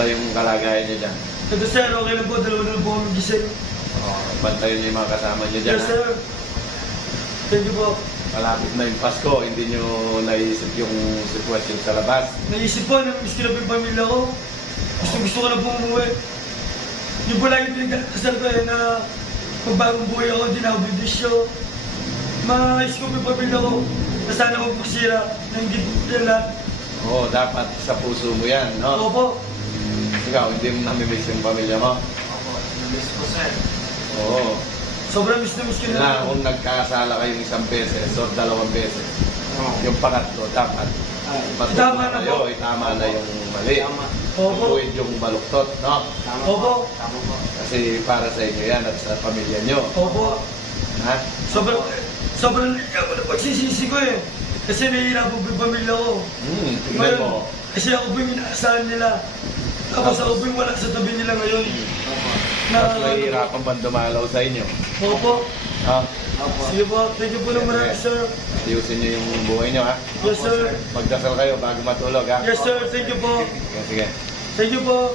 Kamusta yung kalagayan niyo dyan? Ito sir, okay lang po. Dalawa na lang po kami gising. Bantayan niyo yung mga kasama niyo dyan, Yes sir. Thank you po. Malapit na yung Pasko, hindi niyo naisip yung sitwasyon sa labas. Naisip po, namiss ko na po yung pamilya ko. Gusto ko na po umuwi. Yung po lang yung pinagkakasal ko na pagbagong buhay ako, di na ako bibisyo. Maayos ko po yung pamilya ko na sana huwag magsira ng gitna lahat. Oo, dapat sa puso mo yan, no? Opo. Ikaw, hindi mo namimiss yung pamilya mo? Opo, namiss ko sir. Oo. Sobrang miss na miss ko Na na. kung nagkasala kayong isang beses o 2 beses, yung pangatlo, dapat Tama na po. tama na yung mali. Tama. Opo. Tuwid yung baluktot, no? Tama Opo. po. Tama po. Kasi para sa inyo yan at sa pamilya nyo. Opo. Ha? Sobrang ako na pagsisisi ko eh. Kasi nahihirapan po yung pamilya ko. Tignan mo. Kasi ako po yung inaasahan nila. Tapos ako po yung wala sa tabi nila ngayon. Opo. Mas nahihirapan bang dumalaw sa inyo? Opo. Ha? Opo. Sige po. Thank you po naman, sir. Ayusin nyo yung buhay nyo, ha? Yes, sir. Magdasal kayo bago matulog, ha? Yes, sir. Thank you po. Sige. Thank you po.